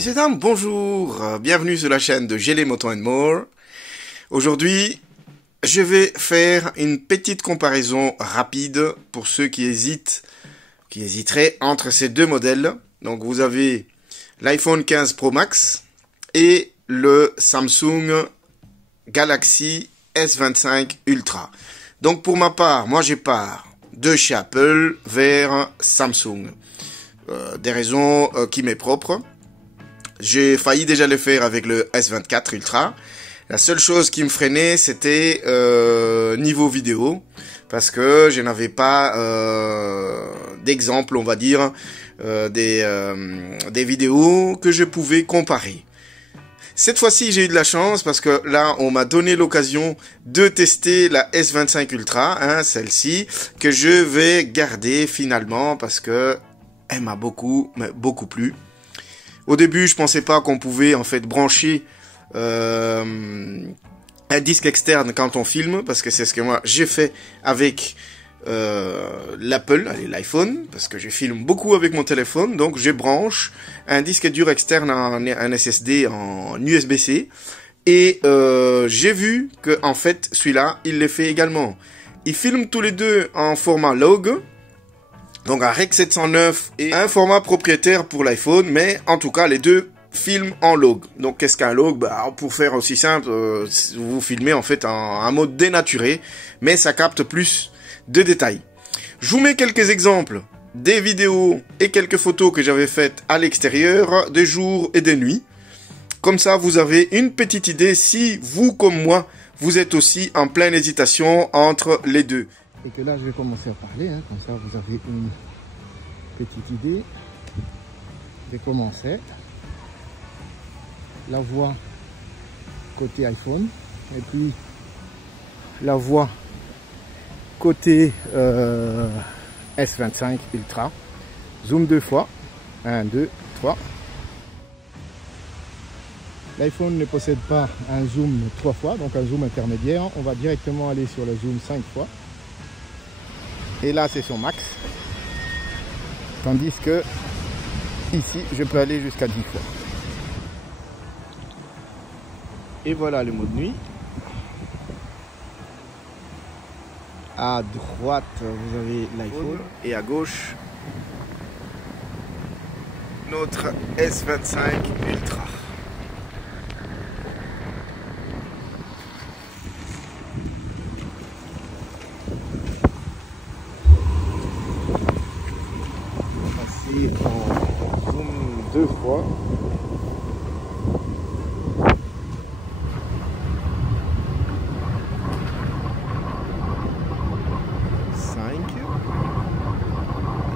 Messieurs, dames, bonjour, bienvenue sur la chaîne de Gélé Moto & More. Aujourd'hui, je vais faire une petite comparaison rapide pour ceux qui hésiteraient entre ces deux modèles. Donc vous avez l'iPhone 15 Pro Max et le Samsung Galaxy S25 Ultra. Donc pour ma part, moi je pars de chez Apple vers Samsung. Des raisons qui m'est propre. J'ai failli déjà le faire avec le S24 Ultra. La seule chose qui me freinait, c'était niveau vidéo, parce que je n'avais pas d'exemple, on va dire, des vidéos que je pouvais comparer. Cette fois-ci, j'ai eu de la chance parce que là, on m'a donné l'occasion de tester la S25 Ultra, celle-ci, que je vais garder finalement parce que elle m'a beaucoup plu. Au début, je pensais pas qu'on pouvait en fait brancher un disque externe quand on filme, parce que c'est ce que moi j'ai fait avec l'iPhone, parce que je filme beaucoup avec mon téléphone, donc je branche un disque dur externe un SSD en USB-C, et j'ai vu que en fait celui-là il les fait également. Ils filment tous les deux en format log. Donc un Rec 709 et un format propriétaire pour l'iPhone, mais en tout cas les deux filment en log. Donc qu'est-ce qu'un log? Pour faire aussi simple, vous filmez en fait en mode dénaturé, mais ça capte plus de détails. Je vous mets quelques exemples des vidéos et quelques photos que j'avais faites à l'extérieur, de jour et de nuit. Comme ça, vous avez une petite idée si vous, comme moi, vous êtes aussi en pleine hésitation entre les deux. Et que là je vais commencer à parler, comme ça vous avez une petite idée. Je vais commencer. La voix côté iPhone et puis la voix côté S25 Ultra. Zoom 2 fois. 1, 2, 3. L'iPhone ne possède pas un zoom 3 fois, donc un zoom intermédiaire. On va directement aller sur le zoom 5 fois. Et là c'est son max, tandis que ici je peux aller jusqu'à 10 fois. Et voilà le mode nuit. À droite vous avez l'iPhone et à gauche notre S25 Ultra. En zoom 2 fois.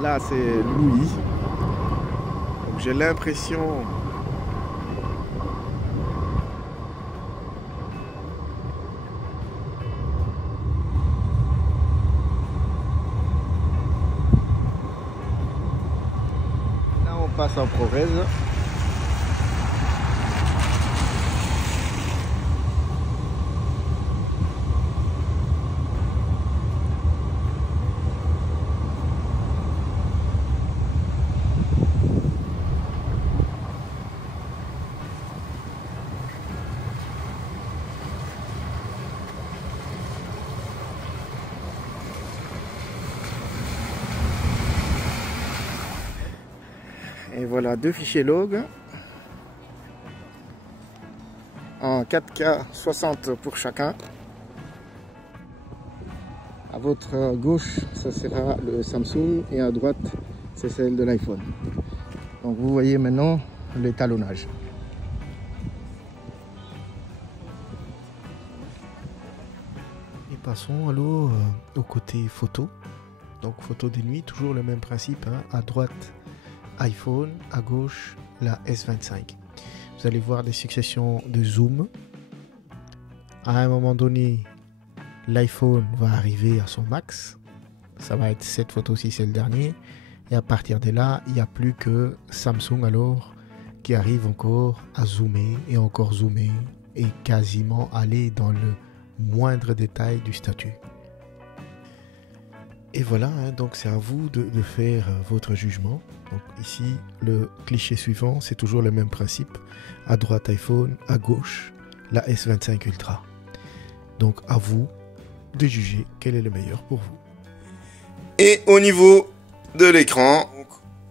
Là c'est Louis. Donc j'ai l'impression Passe en ProRes. Et voilà deux fichiers log en 4K 60 pour chacun. À votre gauche ce sera le Samsung et à droite c'est celle de l'iPhone. Donc vous voyez maintenant l'étalonnage. Et passons alors au côté photo. Donc photo de nuit, toujours le même principe, à droite iPhone, à gauche la S25. Vous allez voir des successions de zoom. À un moment donné, l'iPhone va arriver à son max. Ça va être cette photo-ci, c'est le dernier. Et à partir de là, il n'y a plus que Samsung alors qui arrive encore à zoomer et encore zoomer et quasiment aller dans le moindre détail du statut. Et voilà, hein, donc c'est à vous de faire votre jugement. Donc ici, le cliché suivant, c'est toujours le même principe. À droite iPhone, à gauche la S25 Ultra. Donc à vous de juger quel est le meilleur pour vous. Et au niveau de l'écran,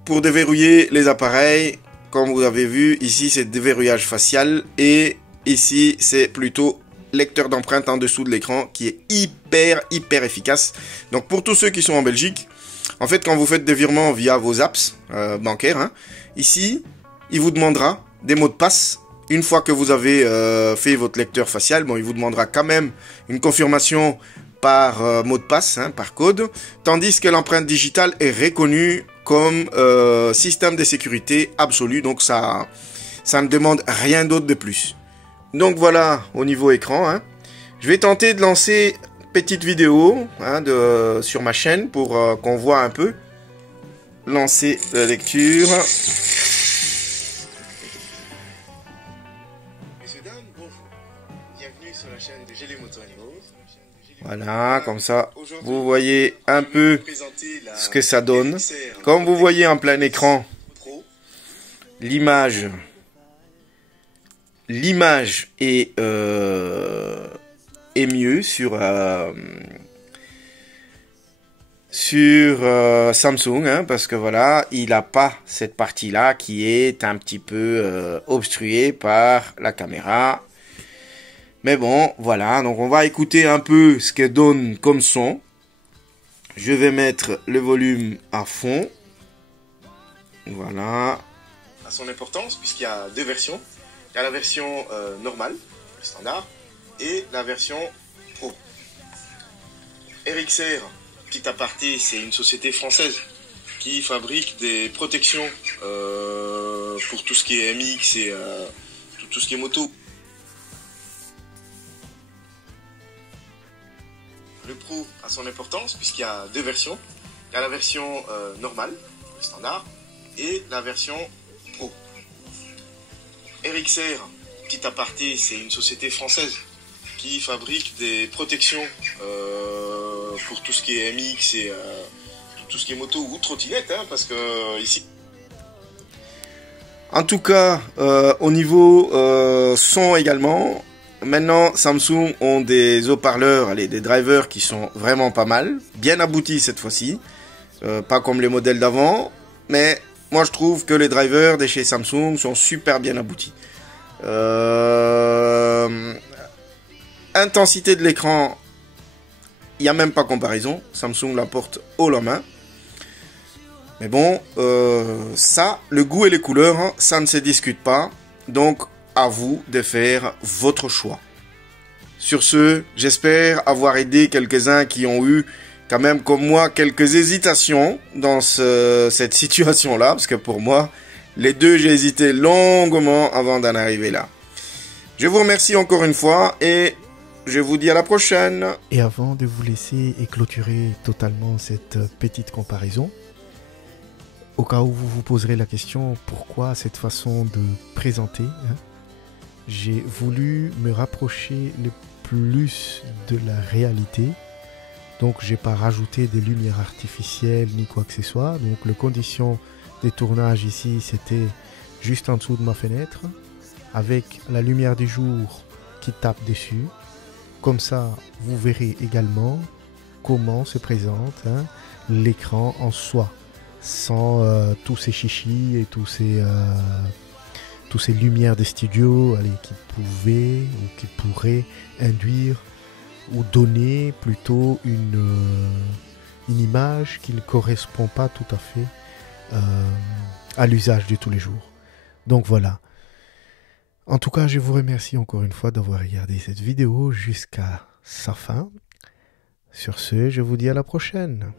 pour déverrouiller les appareils, comme vous avez vu, ici c'est déverrouillage facial et ici c'est plutôt lecteur d'empreintes en dessous de l'écran qui est hyper efficace. Donc pour tous ceux qui sont en Belgique, en fait quand vous faites des virements via vos apps bancaires, hein, ici il vous demandera des mots de passe. Une fois que vous avez fait votre lecteur facial, bon, il vous demandera quand même une confirmation par mot de passe, hein, par code, tandis que l'empreinte digitale est reconnue comme système de sécurité absolu, donc ça ne demande rien d'autre de plus. Donc voilà au niveau écran, hein. Je vais tenter de lancer une petite vidéo hein, sur ma chaîne pour qu'on voit un peu. Lancer la lecture. Voilà, comme ça, vous voyez un peu ce que ça donne. Comme vous voyez en plein écran, l'image est mieux sur Samsung, hein, parce que voilà, il n'a pas cette partie-là qui est un petit peu obstruée par la caméra. Mais bon, voilà, donc on va écouter un peu ce qu'elle donne comme son. Je vais mettre le volume à fond. Voilà. À son importance, puisqu'il y a deux versions. Il y a la version normale, le standard, et la version Pro. Ericsson, petit aparté, c'est une société française qui fabrique des protections pour tout ce qui est MX et tout ce qui est moto. Le Pro a son importance puisqu'il y a deux versions. Il y a la version normale, le standard, et la version Pro. Ericsson, petit aparté, c'est une société française qui fabrique des protections pour tout ce qui est MX et tout ce qui est moto ou trottinette, hein, parce que ici... En tout cas, au niveau son également, maintenant Samsung ont des haut-parleurs, des drivers qui sont vraiment pas mal, bien aboutis cette fois-ci, pas comme les modèles d'avant, mais moi je trouve que les drivers de chez Samsung sont super bien aboutis. Intensité de l'écran, il n'y a même pas comparaison, Samsung la porte haut la main. Mais bon, ça, le goût et les couleurs, hein, ça ne se discute pas. Donc, à vous de faire votre choix. Sur ce, j'espère avoir aidé quelques-uns qui ont eu, quand même comme moi, quelques hésitations dans cette situation-là. Parce que pour moi, les deux, j'ai hésité longuement avant d'en arriver là. Je vous remercie encore une fois et je vous dis à la prochaine. Et avant de vous laisser et clôturer totalement cette petite comparaison, au cas où vous vous poserez la question pourquoi cette façon de présenter, hein, j'ai voulu me rapprocher le plus de la réalité. Donc j'ai pas rajouté des lumières artificielles ni quoi que ce soit. Donc les conditions de tournage ici c'était juste en dessous de ma fenêtre avec la lumière du jour qui tape dessus. Comme ça vous verrez également comment se présente hein, l'écran en soi. Sans tous ces chichis et tous ces lumières des studios qui pouvaient ou qui pourraient induire ou donner plutôt une image qui ne correspond pas tout à fait à l'usage de tous les jours. Donc voilà. En tout cas, je vous remercie encore une fois d'avoir regardé cette vidéo jusqu'à sa fin. Sur ce, je vous dis à la prochaine.